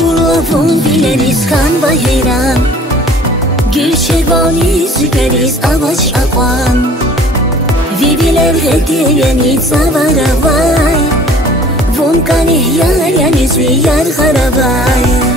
Agulavun bileriz kan ve heyran, gül şervani süperiz avaç akvan. Viviler hediyeni zavara vay, vun kanih yar yani züyar harabay.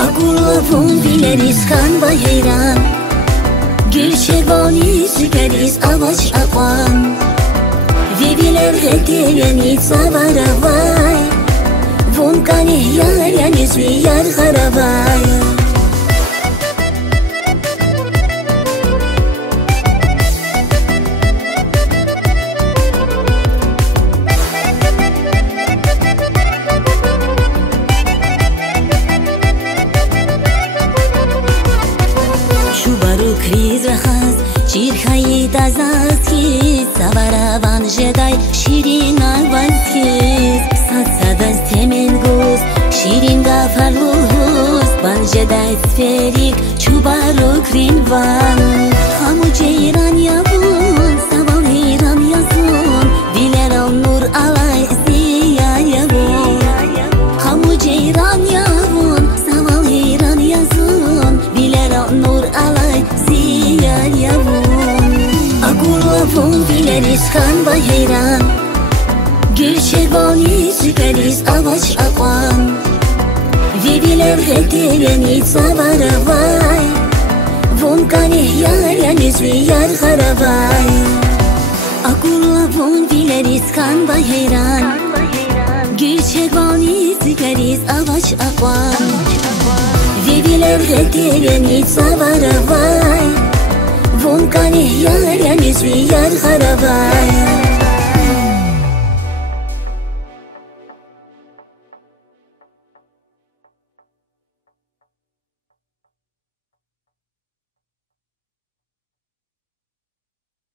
Agulavun bileriz kan ve heyran, gül şervani süperiz avaç akvan. Viviler hediyeni zavara vay, vun kanih yar yani züyar harabay. Kriz rahaz çirkayı dazaz ki savaravan jeday şirin avaz ki satsadas temen goz şirin gafarluz ban jeday sferik çubaru krin van hamu ceyran yavun saval heyran yazun diler al nur alay ziya yavun hamu ceyran yavun saval heyran yazun diler al nur alay Agulavun bileriz kan ve heyran, gül şervani süperiz avaç akvan. Viviler hediyeni zavara vay, vun kanih yar yani züyar harabay. Agulavun bileriz kan ve heyran, gül şervani süperiz avaç akvan. Viviler hediyeni zavara vay, vun kanih yar yani züyar harabay.